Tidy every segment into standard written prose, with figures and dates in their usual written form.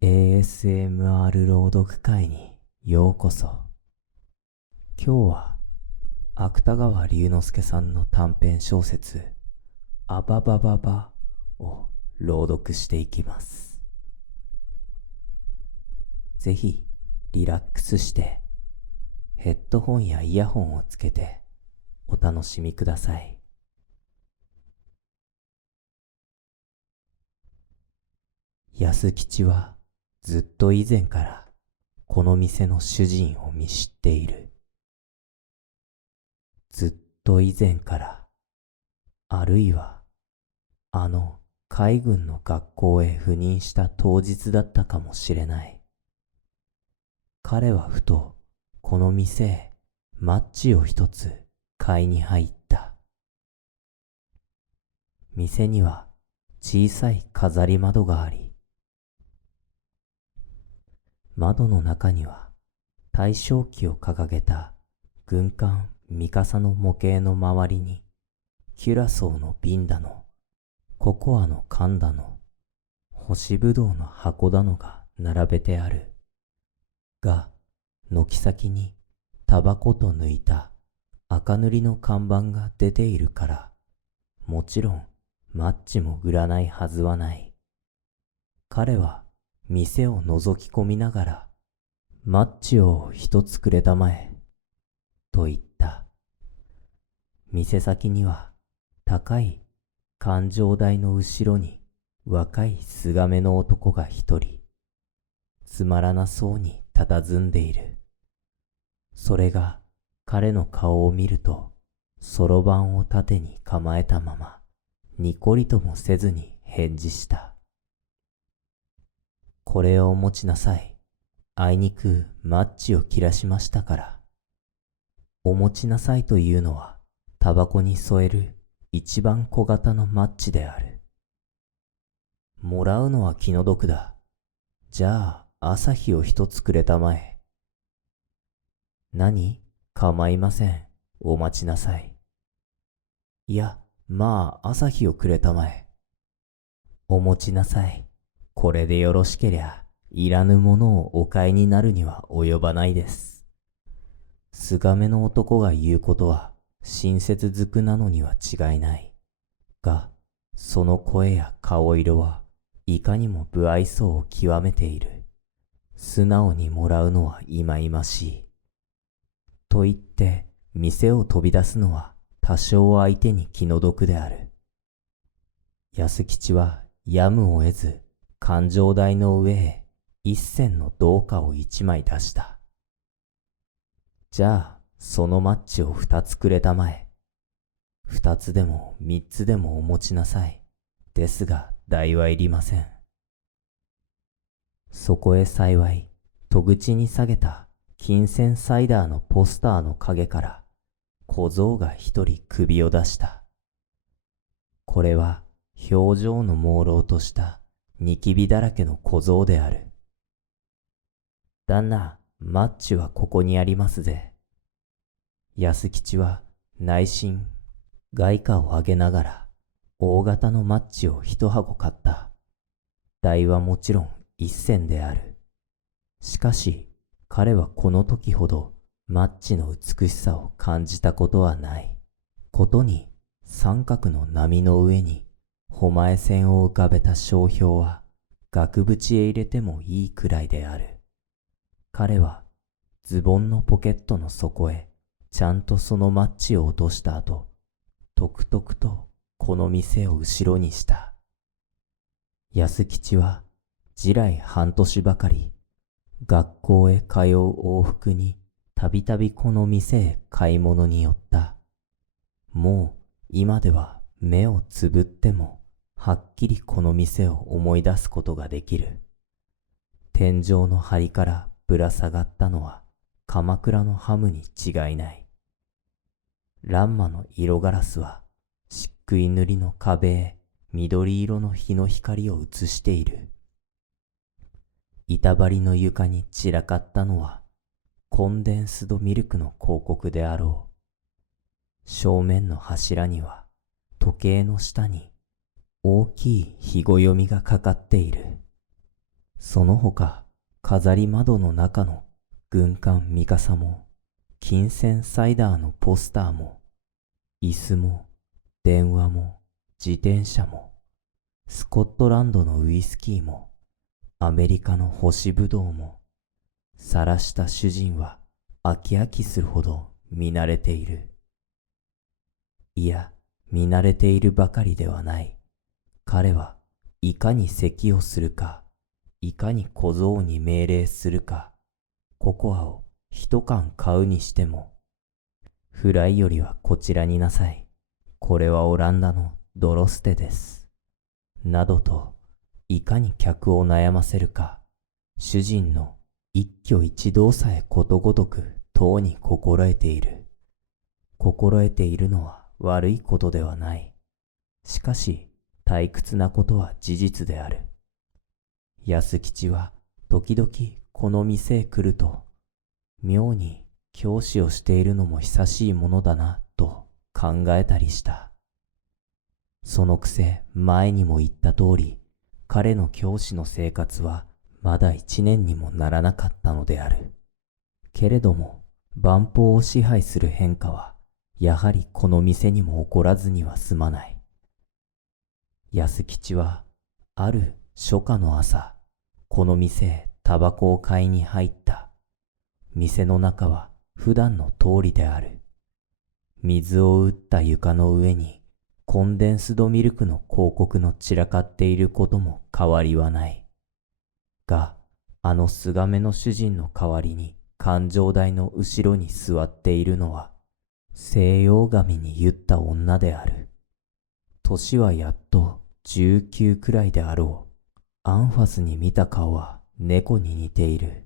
ASMR 朗読会にようこそ。今日は芥川龍之介さんの短編小説アババババを朗読していきます。ぜひリラックスしてヘッドホンやイヤホンをつけてお楽しみください。安吉はずっと以前からこの店の主人を見知っている。ずっと以前から、あるいはあの海軍の学校へ赴任した当日だったかもしれない。彼はふとこの店へマッチを一つ買いに入った。店には小さい飾り窓があり、窓の中には大正旗を掲げた軍艦三笠の模型の周りにキュラソーの瓶だの、ココアの缶だの、干しぶどうの箱だのが並べてある。が、軒先にタバコと抜いた赤塗りの看板が出ているから、もちろんマッチも売らないはずはない。彼は店を覗き込みながら、マッチを一つくれたまえ、と言った。店先には高い環状台の後ろに若いすがめの男が一人、つまらなそうに佇んでいる。それが彼の顔を見ると、そろばんを縦に構えたまま、にこりともせずに返事した。これをお持ちなさい。あいにくマッチを切らしましたから。お持ちなさいというのは、タバコに添える一番小型のマッチである。もらうのは気の毒だ。じゃあ朝日を一つくれたまえ。何？構いません。お待ちなさい。いや、まあ朝日をくれたまえ。お持ちなさい。これでよろしけりゃ、いらぬものをお買いになるには及ばないです。すがめの男が言うことは親切づくなのには違いない。が、その声や顔色はいかにも不愛想を極めている。素直にもらうのは忌々しい。と言って店を飛び出すのは多少相手に気の毒である。安吉はやむを得ず環状台の上へ一銭の銅貨を一枚出した。じゃあそのマッチを二つくれたまえ。二つでも三つでもお持ちなさい。ですが代はいりません。そこへ幸い戸口に下げた金銭サイダーのポスターの陰から小僧が一人首を出した。これは表情の朦朧としたニキビだらけの小僧である。旦那、マッチはここにありますぜ。安吉は内心外貨を上げながら大型のマッチを一箱買った。代はもちろん一銭である。しかし彼はこの時ほどマッチの美しさを感じたことはない。ことに三角の波の上に誉線を浮かべた商標は額縁へ入れてもいいくらいである。彼はズボンのポケットの底へちゃんとそのマッチを落とした後、とくとくとこの店を後ろにした。安吉は地来半年ばかり学校へ通う往復にたびたびこの店へ買い物に寄った。もう今では目をつぶってもはっきりこの店を思い出すことができる。天井の梁からぶら下がったのは鎌倉のハムに違いない。欄間の色ガラスは漆喰塗りの壁へ緑色の日の光を映している。板張りの床に散らかったのはコンデンスドミルクの広告であろう。正面の柱には時計の下に大きい日ご読みがかかっている。その他、飾り窓の中の軍艦ミカサも、金銭サイダーのポスターも、椅子も、電話も、自転車も、スコットランドのウイスキーも、アメリカの干しぶどうも、晒した主人は飽き飽きするほど見慣れている。いや、見慣れているばかりではない。彼はいかに咳をするか、いかに小僧に命令するか、ココアを一缶買うにしても、フライよりはこちらになさい。これはオランダの泥捨てです。などと、いかに客を悩ませるか、主人の一挙一動さえことごとくとうに心得ている。心得ているのは悪いことではない。しかし、退屈なことは事実である。安吉は時々この店へ来ると、妙に教師をしているのも久しいものだなと考えたりした。そのくせ前にも言った通り、彼の教師の生活はまだ1年にもならなかったのである。けれども万邦を支配する変化はやはりこの店にも起こらずには済まない。安吉はある初夏の朝、この店へタバコを買いに入った。店の中は普段の通りである。水を打った床の上にコンデンスドミルクの広告の散らかっていることも変わりはない。が、あの菅目の主人の代わりに勘定台の後ろに座っているのは、西洋髪に言った女である。年はやっと19くらいであろう。アンファスに見た顔は猫に似ている。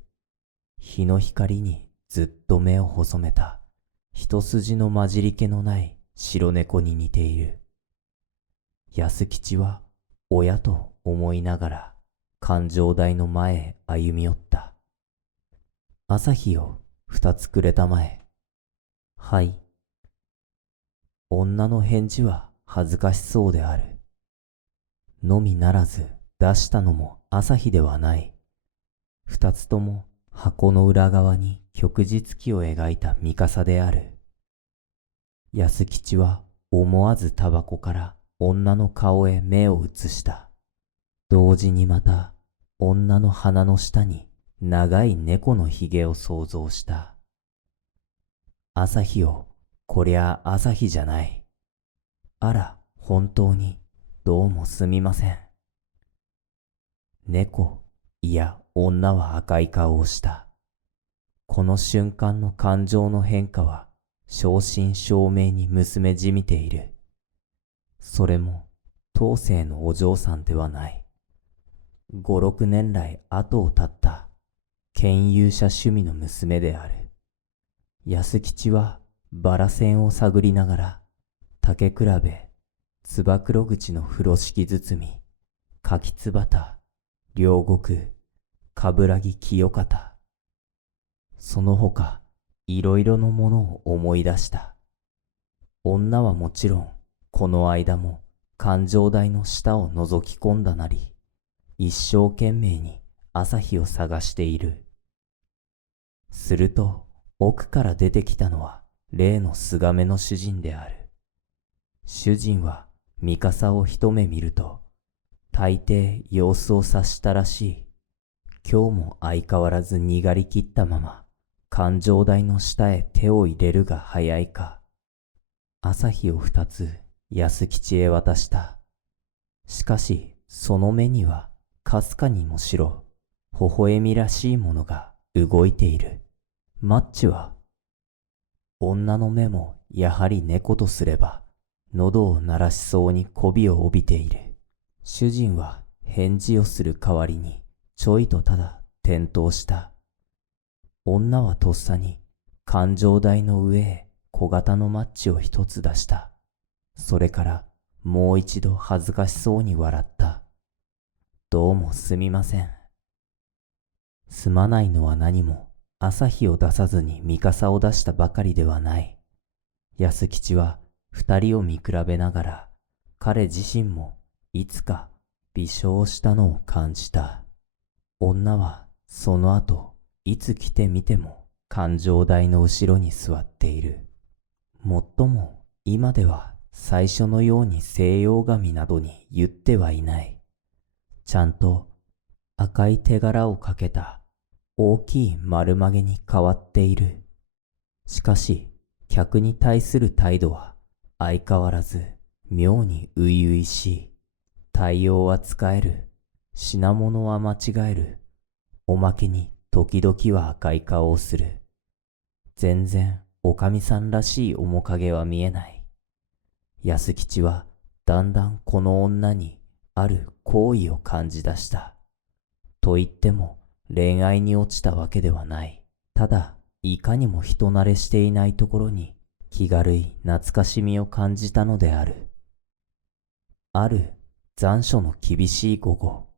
日の光にずっと目を細めた一筋の混じり気のない白猫に似ている。安吉は親と思いながら勘定台の前へ歩み寄った。朝日を2つくれたまえ。はい。女の返事は恥ずかしそうである。のみならず出したのも朝日ではない。2つとも箱の裏側に旭日旗を描いたミカサである。安吉は思わずタバコから女の顔へ目を移した。同時にまた女の鼻の下に長い猫のひげを想像した。朝日を、こりゃ朝日じゃない。あら、本当に、どうもすみません。猫、いや女は赤い顔をした。この瞬間の感情の変化は正真正銘に娘じみている。それも当世のお嬢さんではない。5、6年来後を絶った研究者趣味の娘である。安吉はバラ線を探りながら、竹比べ、つば九郎口の風呂敷包み、柿つばた、両国、冠城清方、その他いろいろのものを思い出した。女はもちろんこの間も勘定台の下を覗き込んだなり、一生懸命に朝日を探している。すると奥から出てきたのは例の菅目の主人である。主人はミカサを一目見ると、大抵様子を察したらしい。今日も相変わらずにがりきったまま、勘定台の下へ手を入れるが早いか。朝日を2つ安吉へ渡した。しかしその目にはかすかにもしろ、微笑みらしいものが動いている。マッチは、女の目もやはり猫とすれば、喉を鳴らしそうに媚びを帯びている。主人は返事をする代わりに、ちょいとただ転倒した。女はとっさに勘定台の上へ小型のマッチを一つ出した。それからもう一度恥ずかしそうに笑った。どうもすみません。すまないのは何も朝日を出さずにミカサを出したばかりではない。安吉は二人を見比べながら、彼自身もいつか微笑したのを感じた。女はその後、いつ来てみても環状台の後ろに座っている。もっとも今では最初のように西洋髪などに言ってはいない。ちゃんと赤い手柄をかけた大きい丸曲げに変わっている。しかし客に対する態度は相変わらず妙に初々しい。対応は使える。品物は間違える。おまけに時々は赤い顔をする。全然おかみさんらしい面影は見えない。安吉はだんだんこの女にある好意を感じ出した。と言っても恋愛に落ちたわけではない。ただいかにも人慣れしていないところに気軽い懐かしみを感じたのである。ある残暑の厳しい午後、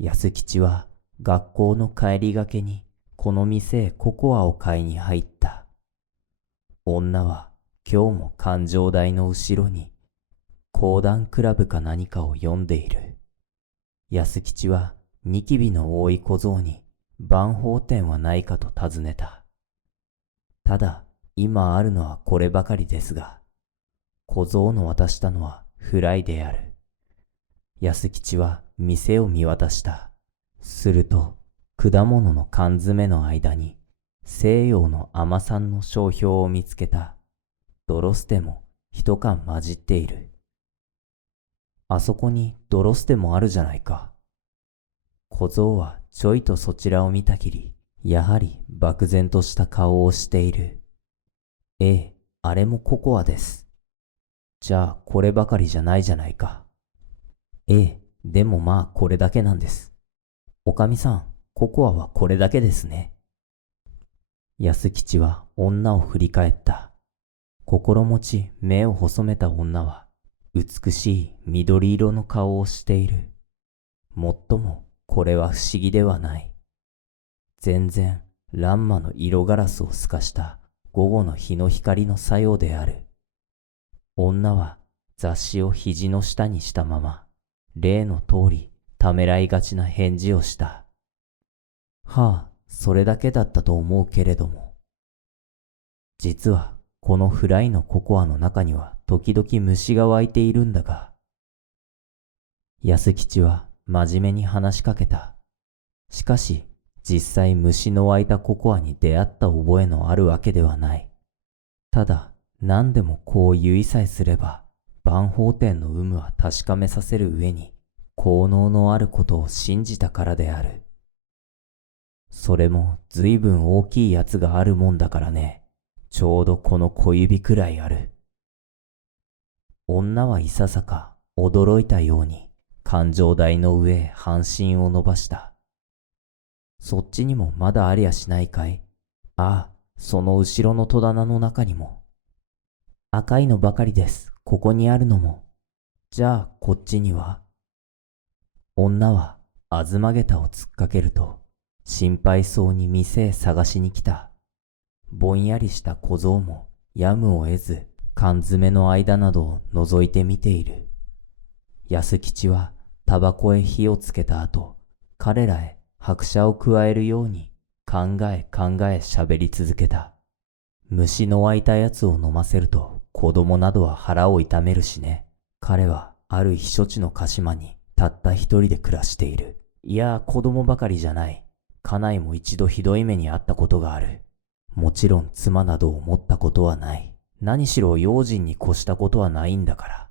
安吉は学校の帰りがけにこの店へココアを買いに入った。女は今日も環状台の後ろに講談クラブか何かを読んでいる。安吉はニキビの多い小僧に万宝店はないかと尋ねた。ただ今あるのはこればかりですが、小僧の渡したのはフライである。安吉は店を見渡した。すると果物の缶詰の間に西洋の甘さんの商標を見つけた。ドロステも一缶混じっている。あそこにドロステもあるじゃないか。小僧はちょいとそちらを見たきり、やはり漠然とした顔をしている。ええ、あれもココアです。じゃあこればかりじゃないじゃないか。ええ、でもまあこれだけなんです。おかみさん、ココアはこれだけですね。安吉は女を振り返った。心持ち目を細めた女は美しい緑色の顔をしている。もっともこれは不思議ではない。全然乱馬の色ガラスを透かした午後の日の光の作用である。女は雑誌を肘の下にしたまま、例の通りためらいがちな返事をした。はあ、それだけだったと思うけれども。実はこのフライのココアの中には時々虫が湧いているんだが。安吉は真面目に話しかけた。しかし実際虫の湧いたココアに出会った覚えのあるわけではない。ただ何でもこう言いさえすれば万宝店の有無は確かめさせる上に効能のあることを信じたからである。それも随分大きいやつがあるもんだからね。ちょうどこの小指くらいある。女はいささか驚いたように環状台の上へ半身を伸ばした。そっちにもまだありゃしないかい？ああ、その後ろの戸棚の中にも。赤いのばかりです。ここにあるのも。じゃあこっちには？女はあずまげたを突っかけると心配そうに店へ探しに来た。ぼんやりした小僧もやむを得ず缶詰の間などを覗いてみている。安吉はタバコへ火をつけた後、彼らへ拍車を加えるように考え喋り続けた。虫の湧いたやつを飲ませると子供などは腹を痛めるしね。彼はある避暑地の鹿島にたった一人で暮らしている。いや、子供ばかりじゃない。家内も一度ひどい目に遭ったことがある。もちろん妻などを持ったことはない。何しろ用心に越したことはないんだから。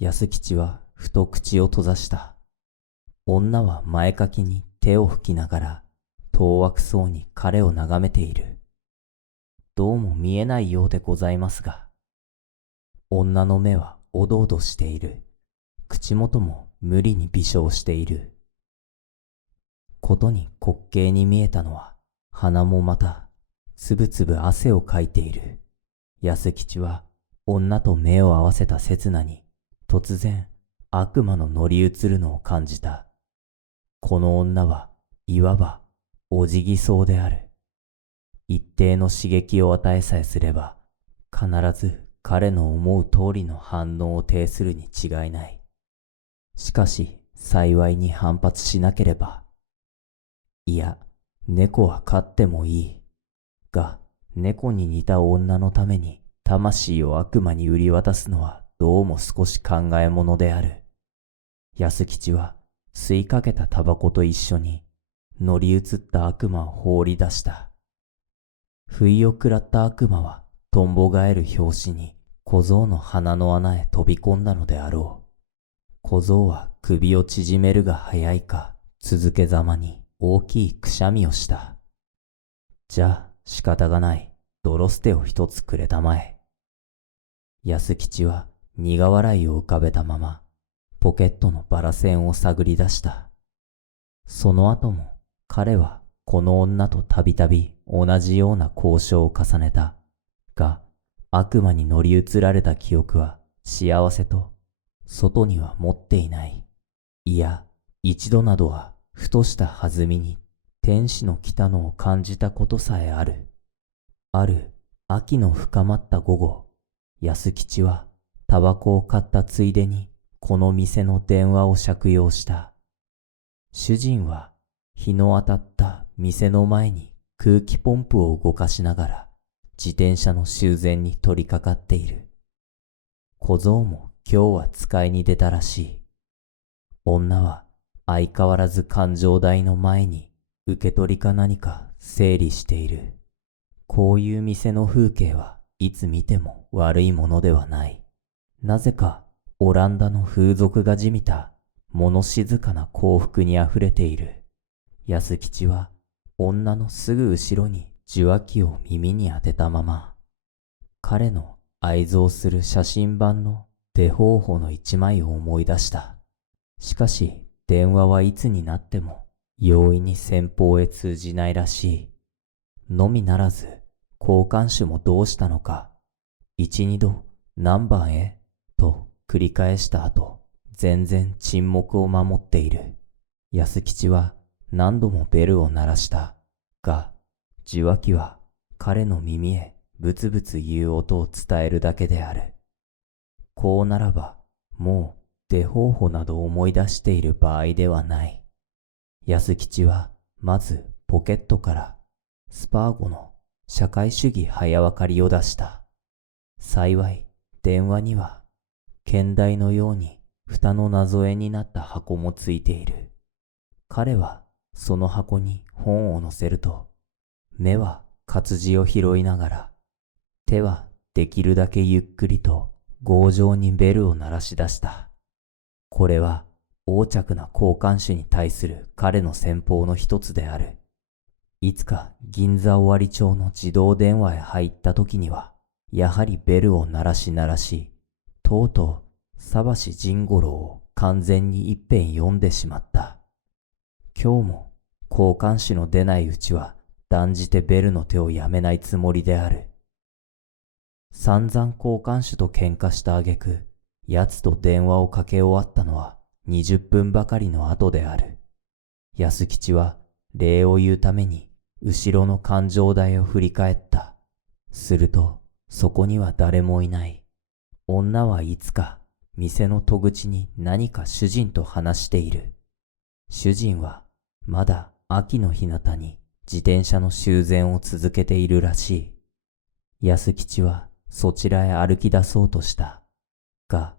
安吉はふと口を閉ざした。女は前かきに手を拭きながら当惑そうに彼を眺めている。どうも見えないようでございますが。女の目はおどおどしている。口元も無理に微笑している。ことに滑稽に見えたのは鼻もまたつぶつぶ汗をかいている。安吉は女と目を合わせた刹那に突然悪魔の乗り移るのを感じた。この女はいわばおじぎそうである。一定の刺激を与えさえすれば必ず彼の思う通りの反応を呈するに違いない。しかし幸いに反発しなければいや、猫は飼ってもいい。が、猫に似た女のために魂を悪魔に売り渡すのはどうも少し考えものである。安吉は吸いかけたタバコと一緒に乗り移った悪魔を放り出した。不意を食らった悪魔はとんぼ返る拍子に小僧の鼻の穴へ飛び込んだのであろう。小僧は首を縮めるが早いか、続けざまに大きいくしゃみをした。じゃあ仕方がない。泥捨てを一つくれたまえ。安吉は苦笑いを浮かべたまま、ポケットのバラ銭を探り出した。その後も彼はこの女とたびたび同じような交渉を重ねた。が、悪魔に乗り移られた記憶は幸せと外には持っていない。いや、一度などはふとした弾みに天使の来たのを感じたことさえある。ある秋の深まった午後、安吉はタバコを買ったついでにこの店の電話を借用した。主人は日の当たった店の前に空気ポンプを動かしながら自転車の修繕に取り掛かっている。小僧も今日は使いに出たらしい。女は相変わらず勘定台の前に受け取りか何か整理している。こういう店の風景はいつ見ても悪いものではない。なぜかオランダの風俗がじみた物静かな幸福にあふれている。安吉は女のすぐ後ろに受話器を耳に当てたまま、彼の愛蔵する写真版の手方法の一枚を思い出した。しかし電話はいつになっても容易に先方へ通じないらしい。のみならず交換手もどうしたのか、一二度何番へと繰り返した後、全然沈黙を守っている。安吉は何度もベルを鳴らしたが、受話器は彼の耳へブツブツ言う音を伝えるだけである。こうならばもう手方法など思い出している場合ではない。安吉はまずポケットからスパーゴの社会主義早わかりを出した。幸い電話には剣台のように蓋のなぞ絵になった箱もついている。彼はその箱に本を載せると、目は活字を拾いながら、手はできるだけゆっくりと強情にベルを鳴らし出した。これは横着な交換手に対する彼の戦法の一つである。いつか銀座尾張町の自動電話へ入った時には、やはりベルを鳴らし、とうとう沢志甚五郎を完全に一遍読んでしまった。今日も交換手の出ないうちは断じてベルの手をやめないつもりである。散々交換手と喧嘩した挙句、奴と電話をかけ終わったのは20分ばかりの後である。安吉は礼を言うために後ろの勘定台を振り返った。するとそこには誰もいない。女はいつか店の戸口に何か主人と話している。主人はまだ秋の日向に自転車の修繕を続けているらしい。安吉はそちらへ歩き出そうとした。が、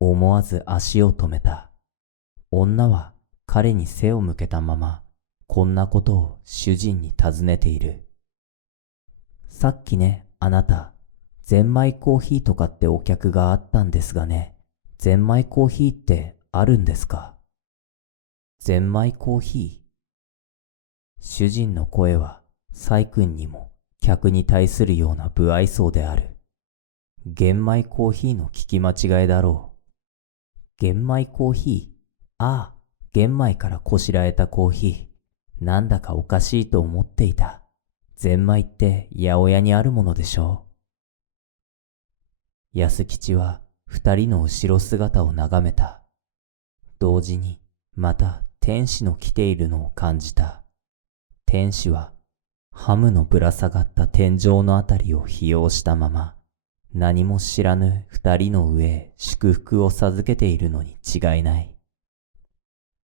思わず足を止めた。女は彼に背を向けたまま、こんなことを主人に尋ねている。さっきね、あなた、ゼンマイコーヒーとかってお客があったんですがね、ゼンマイコーヒーってあるんですか？ゼンマイコーヒー？主人の声は、細君にも客に対するような不愛想である。玄米コーヒーの聞き間違いだろう。玄米コーヒー？ああ、玄米からこしらえたコーヒー。なんだかおかしいと思っていた。ゼンマイって八百屋にあるものでしょう。安吉は二人の後ろ姿を眺めた。同時にまた天使の来ているのを感じた。天使はハムのぶら下がった天井のあたりを披用したまま、何も知らぬ二人の上へ祝福を授けているのに違いない。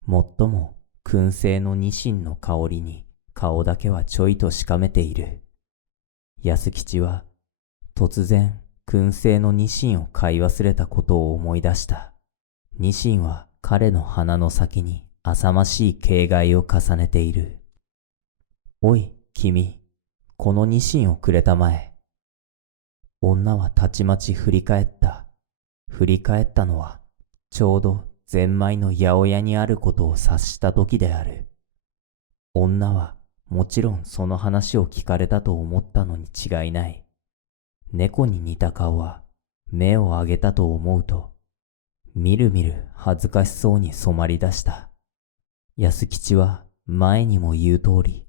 もっとも燻製のニシンの香りに顔だけはちょいとしかめている。安吉は突然燻製のニシンを買い忘れたことを思い出した。ニシンは彼の鼻の先に浅ましい警戒を重ねている。おい、君、このニシンをくれたまえ。女はたちまち振り返った。振り返ったのは、ちょうどゼンマイの八百屋にあることを察した時である。女はもちろんその話を聞かれたと思ったのに違いない。猫に似た顔は目を上げたと思うと、みるみる恥ずかしそうに染まり出した。安吉は前にも言う通り、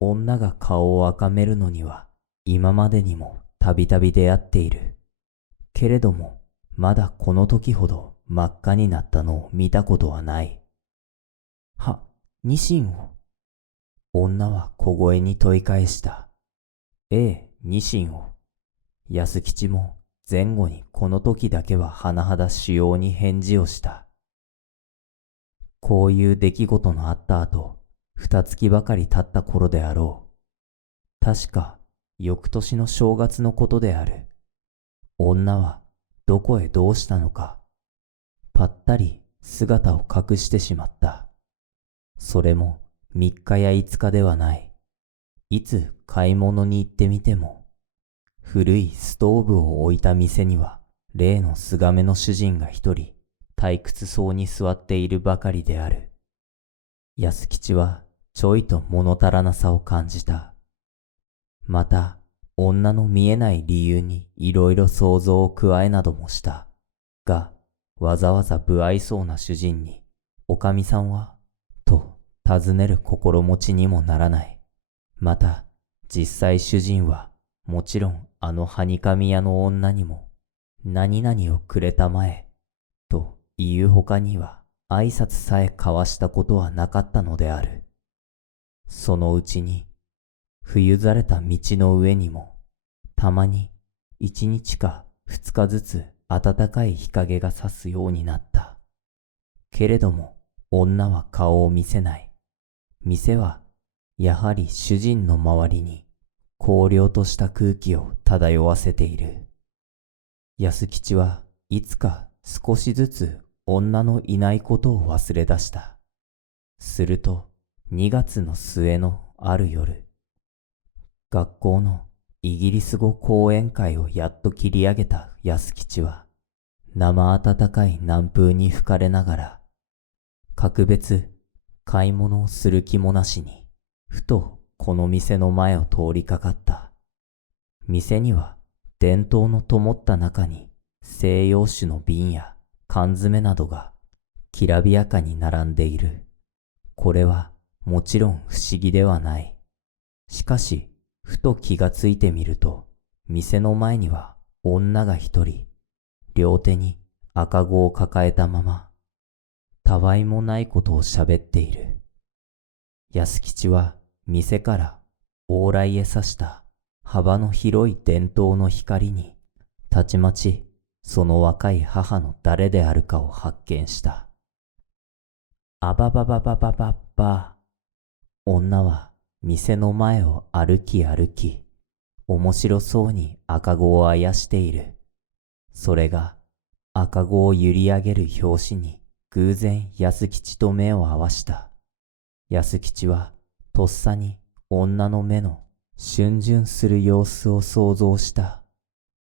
女が顔を赤めるのには今までにもたびたび出会っている。けれどもまだこの時ほど真っ赤になったのを見たことはない。ニシンを。女は小声に問い返した。ええ、ニシンを。安吉も前後にこの時だけは甚だ主要に返事をした。こういう出来事のあった後、2月ばかり経った頃であろう。確か翌年の正月のことである。女はどこへどうしたのか、ぱったり姿を隠してしまった。それも3日や5日ではない。いつ買い物に行ってみても、古いストーブを置いた店には例のすがめの主人が一人退屈そうに座っているばかりである。安吉はちょいと物足らなさを感じた。また女の見えない理由にいろいろ想像を加えなどもした。が、わざわざ不愛想な主人に、おかみさんはと尋ねる心持ちにもならない。また、実際主人はもちろんあのはにかみ屋の女にも、何々をくれたまえ、というほかには挨拶さえ交わしたことはなかったのである。そのうちに、冬ざれた道の上にも、たまに1日か2日ずつ暖かい日陰が差すようになった。けれども女は顔を見せない。店はやはり主人の周りに荒涼とした空気を漂わせている。安吉はいつか少しずつ女のいないことを忘れ出した。すると2月の末のある夜、学校のイギリス語講演会をやっと切り上げた安吉は、生暖かい南風に吹かれながら、格別買い物をする気もなしに、ふとこの店の前を通りかかった。店には電灯の灯った中に西洋酒の瓶や缶詰などがきらびやかに並んでいる。これはもちろん不思議ではない。しかし、ふと気がついてみると、店の前には女が一人、両手に赤子を抱えたまま、たわいもないことを喋っている。安吉は店から往来へ差した幅の広い電灯の光に、たちまちその若い母の誰であるかを発見した。あばばばばばばば。女は店の前を歩き歩き、面白そうに赤子をあやしている。それが赤子を揺り上げる拍子に偶然安吉と目を合わした。安吉はとっさに女の目の逡巡する様子を想像した。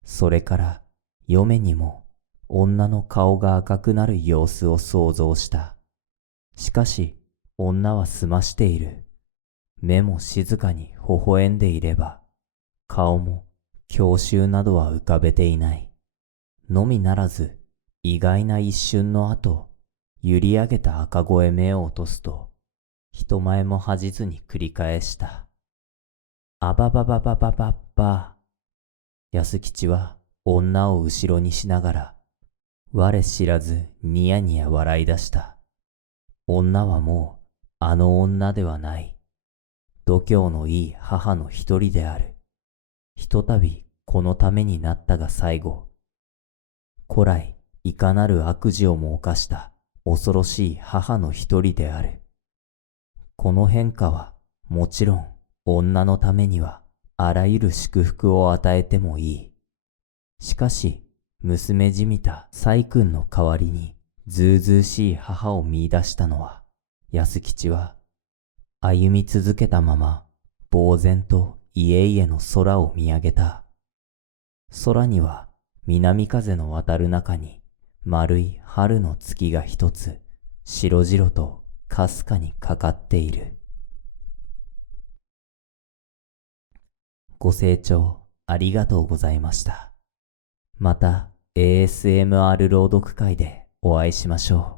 それから嫁にも女の顔が赤くなる様子を想像した。しかし女はすましている。目も静かに微笑んでいれば、顔も郷愁などは浮かべていない。のみならず、意外な一瞬の後、揺り上げた赤子へ目を落とすと、人前も恥じずに繰り返した。あばばばばばばば。安吉は女を後ろにしながら、我知らずニヤニヤ笑い出した。女はもうあの女ではない。度胸のいい母の一人である。ひとたびこのためになったが最後。古来いかなる悪事をも犯した恐ろしい母の一人である。この変化はもちろん女のためにはあらゆる祝福を与えてもいい。しかし、娘じみた細君の代わりにずうずうしい母を見出したのは、安吉は歩み続けたまま呆然と家々の空を見上げた。空には南風の渡る中に丸い春の月が一つ白々とかすかにかかっている。ご清聴ありがとうございました。また ASMR 朗読会でお会いしましょう。